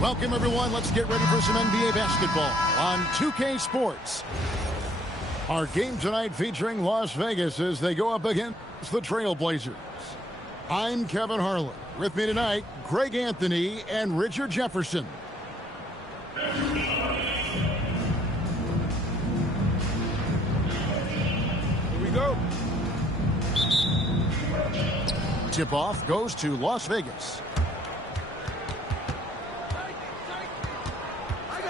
Welcome, everyone. Let's get ready for some NBA basketball on 2K Sports. Our game tonight featuring Las Vegas as they go up against the Trailblazers. I'm Kevin Harlan. With me tonight, Greg Anthony and Richard Jefferson. Here we go. Tip-off goes to Las Vegas.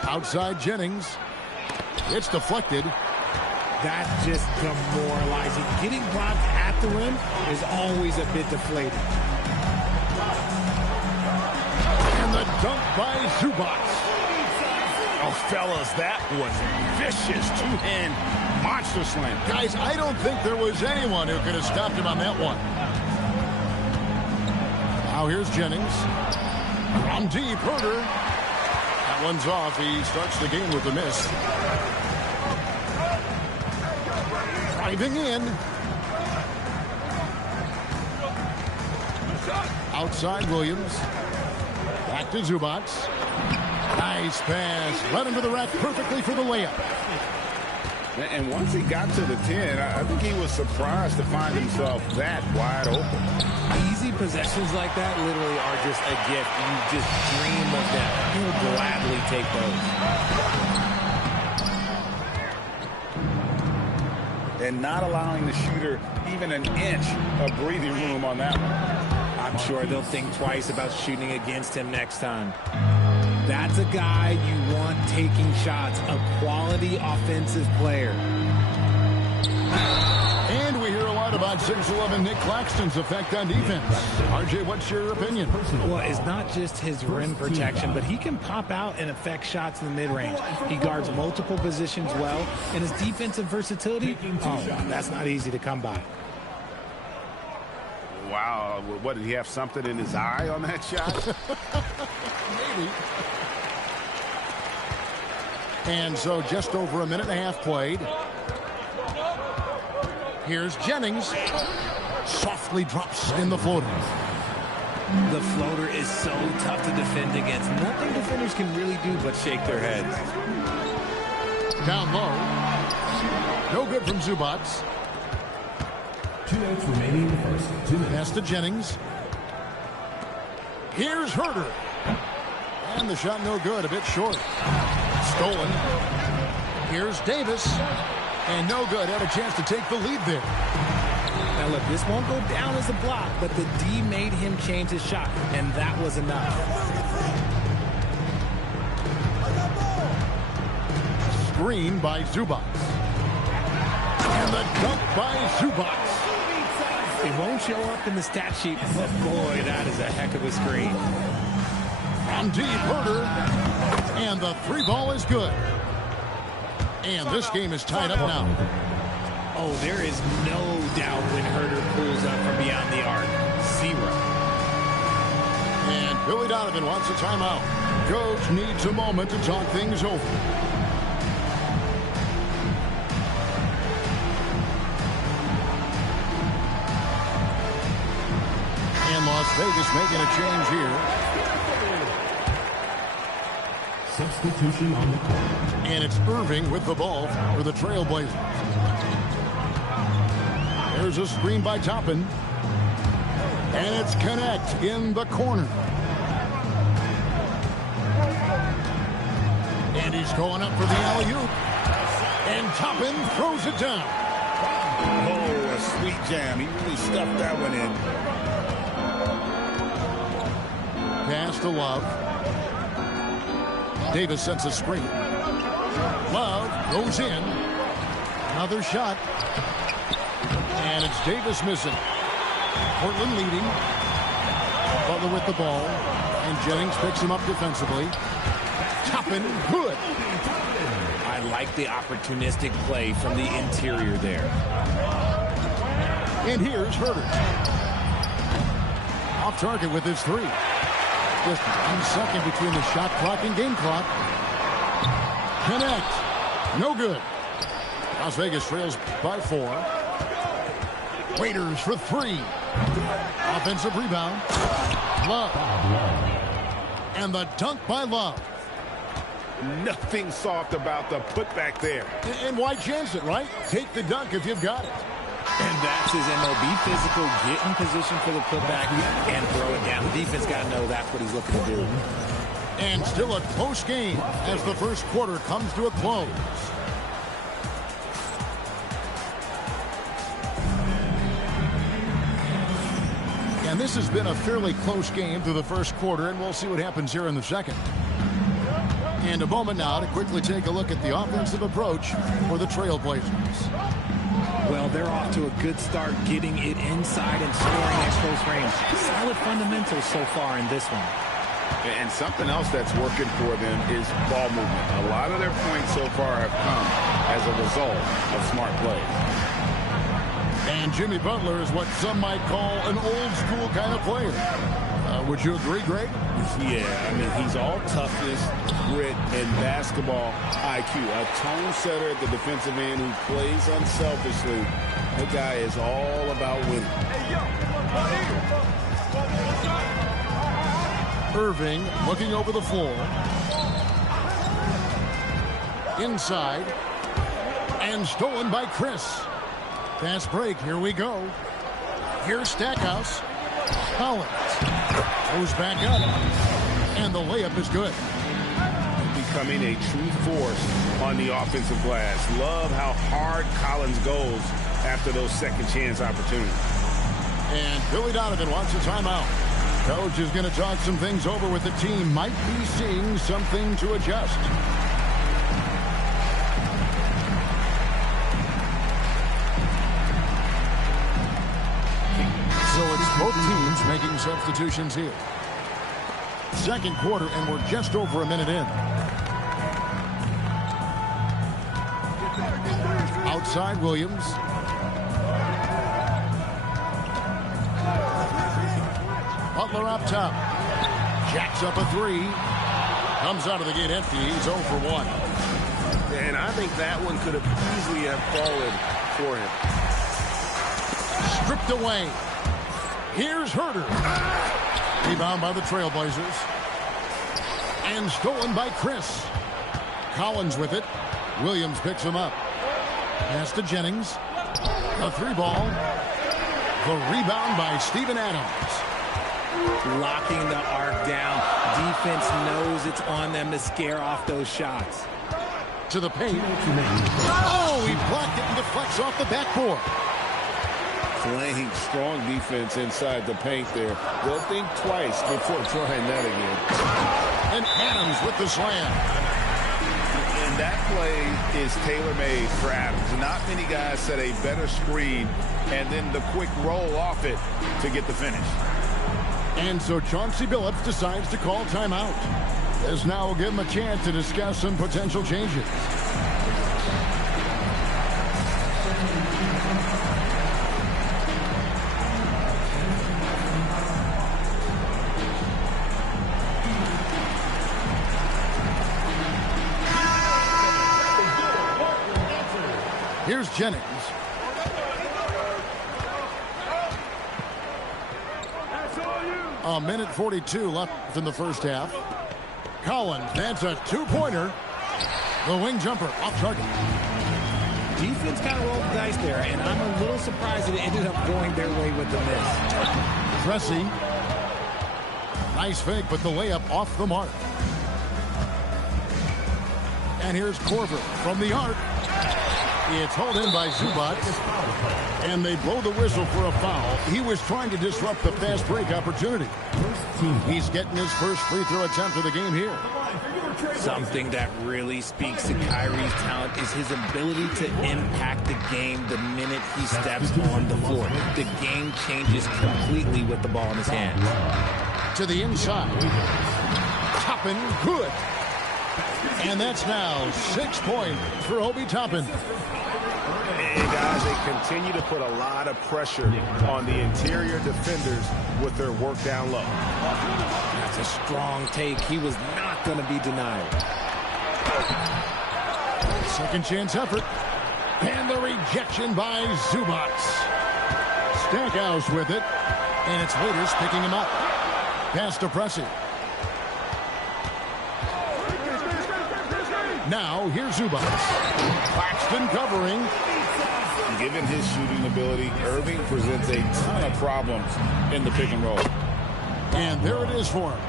Outside Jennings. It's deflected. That's just demoralizing. Getting blocked at the rim is always a bit deflating. And the dunk by Zubac. Oh, fellas, that was vicious. Two-hand monster slam. Guys, I don't think there was anyone who could have stopped him on that one. Now here's Jennings. From deep, Herder. That one's off. He starts the game with a miss. Driving in. Outside Williams. Back to Zubac. Nice pass. Led him to the rack perfectly for the layup. And once he got to the 10, I think he was surprised to find himself that wide open. Easy possessions like that literally are just a gift. You just dream of them. He'll gladly take those. And not allowing the shooter even an inch of breathing room on that one. I'm sure they'll think twice about shooting against him next time. That's a guy you want taking shots, a quality offensive player. And we hear a lot about 6'11" Nick Claxton's effect on defense. RJ, what's your opinion? Well, it's not just his rim protection, but he can pop out and affect shots in the mid-range. He guards multiple positions well, and his defensive versatility, oh, that's not easy to come by. Wow, what, did he have something in his eye on that shot? Maybe. And so just over a minute and a half played. Here's Jennings. Softly drops in the floater. The floater is so tough to defend against. Nothing defenders can really do but shake their heads. Down low. No good from Zubac. 2 minutes remaining in the first. 2 minutes. Pass to Jennings. Here's Herder. And the shot no good, a bit short. Stolen. Here's Davis. And no good. Had a chance to take the lead there. Now look, this won't go down as a block, but the D made him change his shot, and that was enough. Screen by Zubac. And the dunk by Zubac. It won't show up in the stat sheet, but boy, that is a heck of a screen. From deep, Herder. And the three ball is good. And this game is tied up now. Oh, there is no doubt when Herder pulls up from beyond the arc. Zero. And Billy Donovan wants a timeout. Coach needs a moment to talk things over. And Las Vegas making a change here. Substitution on the court. And it's Irving with the ball for the Trailblazers. There's a screen by Toppin. And it's Connect in the corner. And he's going up for the alley-oop. And Toppin throws it down. Oh, a sweet jam. He really stuffed that one in. Pass to Love. Davis sets a screen. Love goes in. Another shot. And it's Davis missing. Portland leading. Butler with the ball. And Jennings picks him up defensively. Toppin, good. I like the opportunistic play from the interior there. And here's Herder. Off target with his three. Just 1 second between the shot clock and game clock. Connect. No good. Las Vegas trails by 4. Raiders for 3. Offensive rebound. Love. And the dunk by Love. Nothing soft about the putback there. And why chance it, right? Take the dunk if you've got it. And that's his MO. Be physical, get in position for the putback, and throw it down. The defense got to know that's what he's looking to do. And still a close game as the first quarter comes to a close. And this has been a fairly close game through the first quarter, and we'll see what happens here in the second. And a moment now to quickly take a look at the offensive approach for the Trailblazers. Well, they're off to a good start getting it inside and scoring at close range. Solid fundamentals so far in this one. And something else that's working for them is ball movement. A lot of their points so far have come as a result of smart plays. And Jimmy Butler is what some might call an old-school kind of player. Would you agree, Greg? Yeah, I mean, he's all toughness, grit, and basketball IQ. A tone setter at the defensive end who plays unselfishly. The guy is all about winning. Irving looking over the floor. Inside. And stolen by Chris. Fast break. Here we go. Here's Stackhouse. Collins goes back up. And the layup is good. Becoming a true force on the offensive glass. Love how hard Collins goes after those second chance opportunities. And Billy Donovan wants a timeout. Coach is going to talk some things over with the team. Might be seeing something to adjust. So it's both teams making substitutions here. Second quarter, and we're just over a minute in. Outside Williams. Butler up top. Jacks up a three. Comes out of the gate empty. He's 0 for 1. And I think that one could have easily have fallen for him. Stripped away. Here's Herter. Rebound by the Trailblazers. And stolen by Chris. Collins with it. Williams picks him up. Pass to Jennings. A three ball. The rebound by Steven Adams. Locking the arc down. Defense knows it's on them to scare off those shots. To the paint. Oh, he blocked it and deflects off the backboard. Playing strong defense inside the paint there. They'll think twice before trying that again. And Adams with the slam. And that play is tailor-made for Adams. Not many guys set a better screen and then the quick roll off it to get the finish. And so Chauncey Billups decides to call timeout. As now will give him a chance to discuss some potential changes. Here's Jennings. A minute 42 left in the first half. Collins, that's a two-pointer. The wing jumper off target. Defense kind of rolled the dice there, and I'm a little surprised that it ended up going their way with the miss. Cressy. Nice fake, but the layup off the mark. And here's Korver from the arc. It's hauled in by Zubac. And they blow the whistle for a foul. He was trying to disrupt the fast break opportunity. He's getting his first free throw attempt of the game here. Something that really speaks to Kyrie's talent is his ability to impact the game the minute he steps on the floor. The game changes completely with the ball in his hands. To the inside. Toppin, good. And that's now 6 points for Obi Toppin. And guys, they continue to put a lot of pressure on the interior defenders with their work down low. That's a strong take. He was not going to be denied. Second chance effort. And the rejection by Zubac. Stackhouse with it. And it's Waiters picking him up. Pass to Pressey. Now, here's Zubac. Claxton covering. Given his shooting ability, Irving presents a ton of problems in the pick and roll. And there it is for him.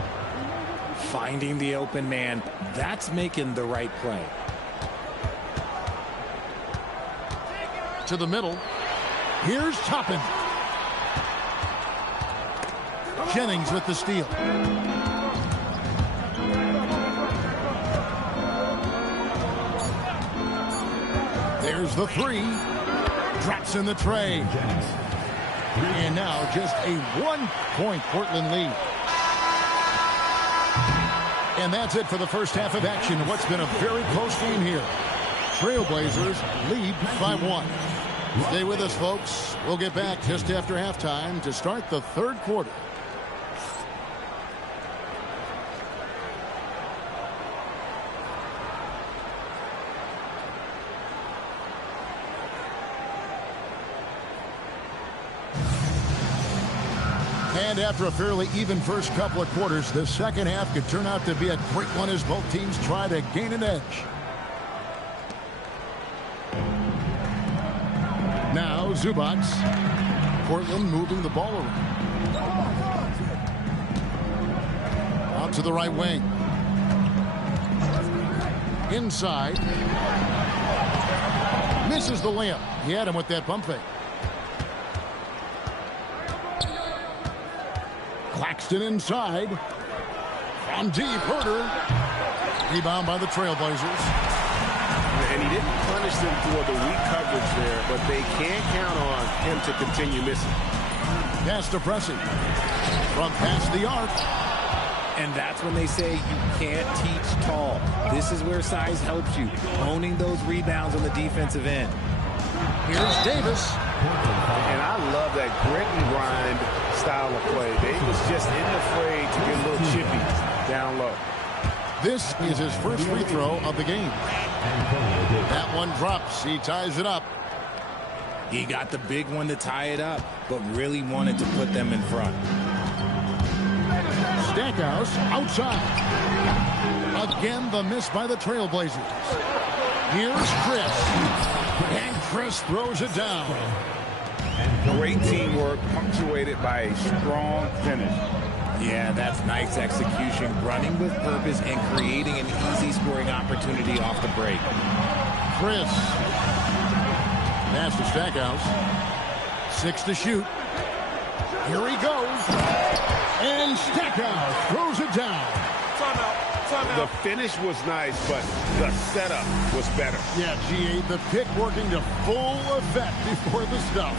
Finding the open man. That's making the right play. To the middle. Here's Toppin. Jennings with the steal. There's the three. Drops in the tray. And now just a 1-point Portland lead. And that's it for the first half of action. What's been a very close game here. Trailblazers lead by 1. Stay with us, folks. We'll get back just after halftime to start the third quarter. And after a fairly even first couple of quarters, the second half could turn out to be a great one as both teams try to gain an edge. Now Zubac. Portland moving the ball around. Out to the right wing. Inside. Misses the layup. He had him with that pump fake. Claxton inside. From deep, Herter. Rebound by the Trailblazers. And he didn't punish them for the weak coverage there, but they can't count on him to continue missing. Pass to Pressey. From past the arc. And that's when they say you can't teach tall. This is where size helps you. Owning those rebounds on the defensive end. Here's Davis. And I love that grit and grind style of play. Davis just isn't afraid to get a little chippy down low. This is his first free throw of the game. That one drops. He ties it up. He got the big one to tie it up, but really wanted to put them in front. Stackhouse outside. Again, the miss by the Trailblazers. Here's Chris. And Chris throws it down. Great teamwork punctuated by a strong finish. Yeah, that's nice execution, running with purpose and creating an easy scoring opportunity off the break. Chris. Pass to Stackhouse. 6 to shoot. Here he goes. And Stackhouse throws it down. The finish was nice, but the setup was better. Yeah, G8, the pick working to full effect before the stuff.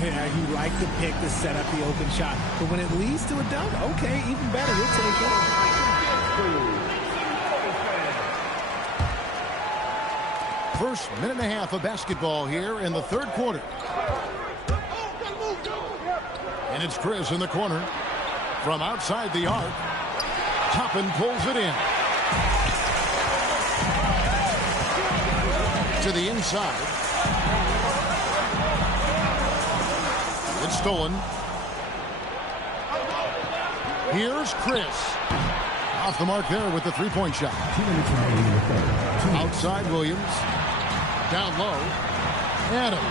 Yeah, you like the pick to set up the open shot, but when it leads to a dunk, okay, even better, we'll take it. First minute and a half of basketball here in the third quarter. And it's Chris in the corner. From outside the arc, Toppin pulls it in. To the inside. It's stolen. Here's Chris. Off the mark there with the three-point shot. Outside Williams. Down low. Adams.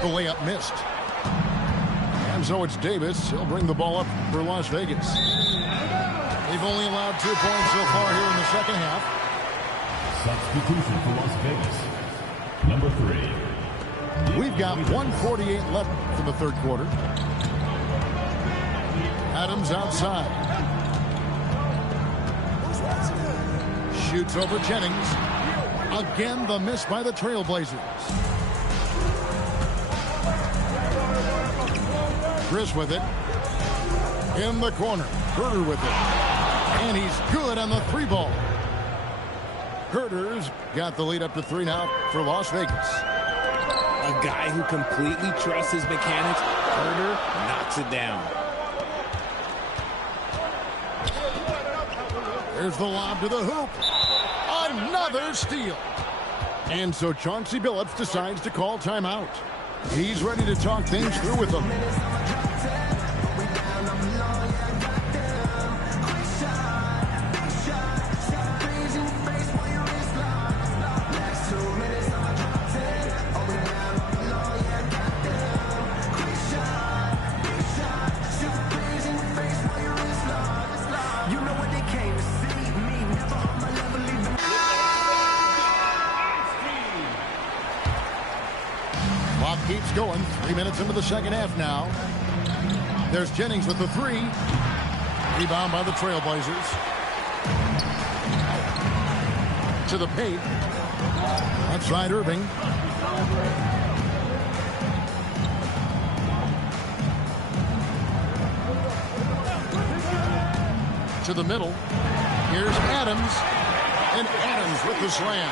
The layup missed. And so it's Davis. He'll bring the ball up for Las Vegas. They've only allowed 2 points so far here in the second half. Substitution for Las Vegas. Number 3. We've got 1:48 left in the third quarter. Adams outside. Shoots over Jennings. Again, the miss by the Trailblazers. Chris with it. In the corner. Herter with it. And he's good on the three ball. Herter's got the lead up to 3 now for Las Vegas. A guy who completely trusts his mechanics. Herter knocks it down. There's the lob to the hoop. Another steal. And so Chauncey Billups decides to call timeout. He's ready to talk things through with them. 3 minutes into the second half now. There's Jennings with the three. Rebound by the Trailblazers. To the paint. Outside Irving. To the middle. Here's Adams. And Adams with the slam.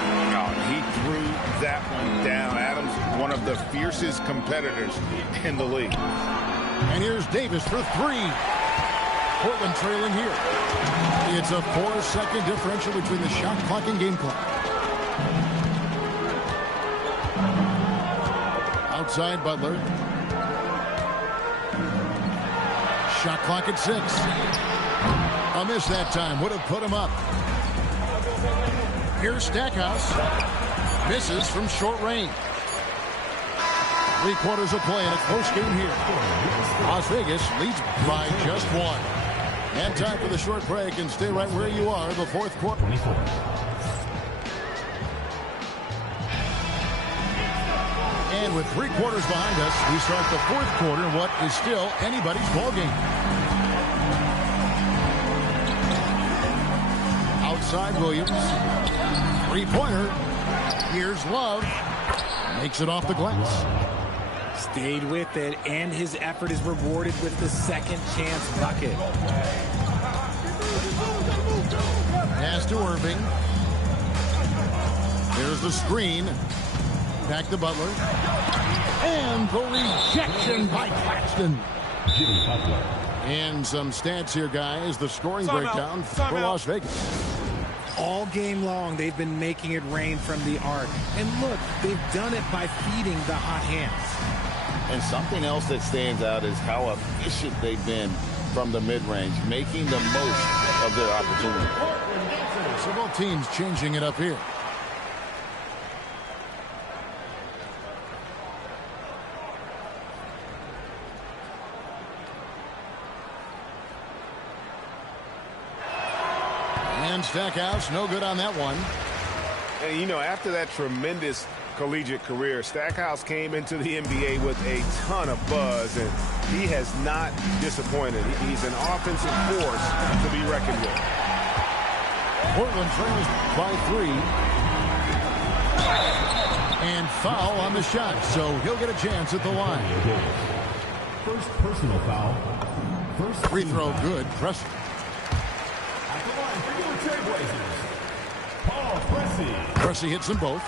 Oh, he threw that one down. Adams, one of the fiercest competitors in the league. And here's Davis for three. Portland trailing here. It's a 4-second differential between the shot clock and game clock. Outside Butler. Shot clock at 6. A miss that time. Would have put him up. Here's Stackhouse. Misses from short range. 3 quarters of play in a close game here. Las Vegas leads by just 1. And time for the short break, and stay right where you are. The fourth quarter. And with 3 quarters behind us, we start the fourth quarter in what is still anybody's ball game. Outside Williams. 3-pointer. Here's Love. Makes it off the glass. Stayed with it, and his effort is rewarded with the second chance bucket. Pass to Irving. There's the screen. Back to Butler. And the rejection by Claxton. And some stats here, guys. The scoring breakdown for Las Vegas. All game long, they've been making it rain from the arc. And look, they've done it by feeding the hot hands. And something else that stands out is how efficient they've been from the mid-range, making the most of their opportunity. So both teams changing it up here. And Stackhouse, no good on that one. And, you know, after that tremendous collegiate career, Stackhouse came into the NBA with a ton of buzz, and he has not disappointed. He's an offensive force to be reckoned with. Portland trails by 3. And foul on the shot, so he'll get a chance at the line. First personal foul. First free throw good. Pressure. At the line for your Trailblazers, Paul Pressey. Pressey hits them both.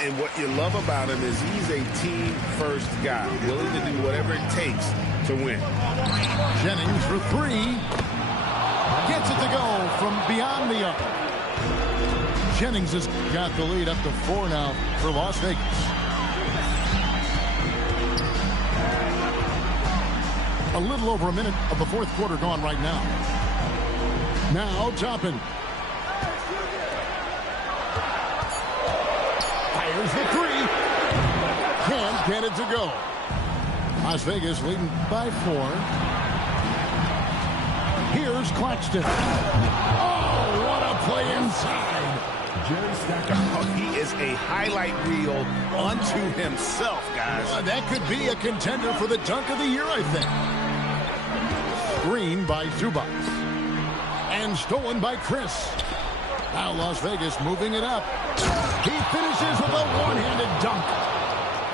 And what you love about him is he's a team-first guy, willing to do whatever it takes to win. Jennings for 3. Gets it to go from beyond the arc. Jennings has got the lead up to 4 now for Las Vegas. A little over a minute of the fourth quarter gone right now. Now Toppin. Fires the 3. Can't get it to go. Las Vegas leading by 4. Here's Claxton. Oh, what a play inside. Jerry Stackhouse. He is a highlight reel unto himself, guys. That could be a contender for the dunk of the year, I think. Screen by Zubac. And stolen by Chris. Now Las Vegas moving it up. He finishes with a one-handed dunk.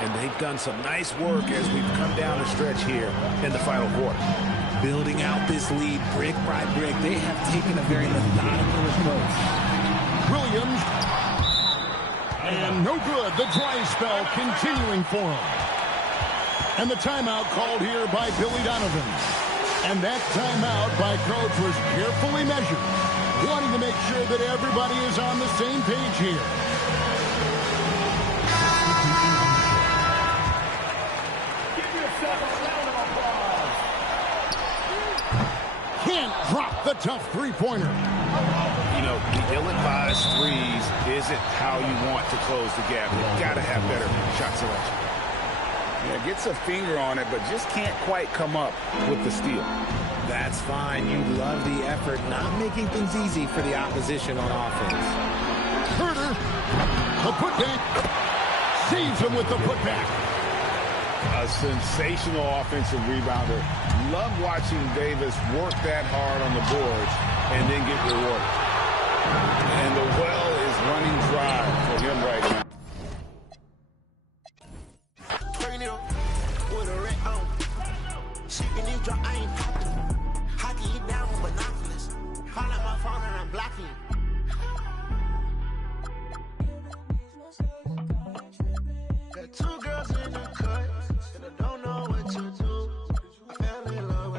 And they've done some nice work as we've come down the stretch here in the final quarter. Building out this lead brick by brick, they have taken a very methodical approach. Williams. And no good. The dry spell continuing for him. And the timeout called here by Billy Donovan. And that timeout by Coach was carefully measured, wanting to make sure that everybody is on the same page here. Give yourself a round of applause. Can't drop the tough three-pointer. You know, the ill-advised threes isn't how you want to close the gap. You've got to have better shot selection. Yeah, gets a finger on it, but just can't quite come up with the steal. That's fine. You love the effort, not making things easy for the opposition on offense. Herter, the putback, saves him with the putback. A sensational offensive rebounder. Love watching Davis work that hard on the boards and then get rewarded. And the well is running dry for him right now. Two girls in the cut, and I don't know what to do. I fell in love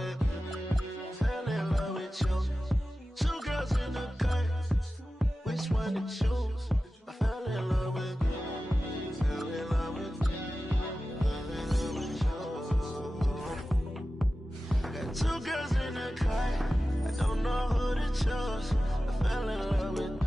with you. Two girls in the cut, which one to choose? I fell in love with you. Fell in love with you. Fell in love with you. Got two girls in the cut, I don't know who to choose. I fell in love with you.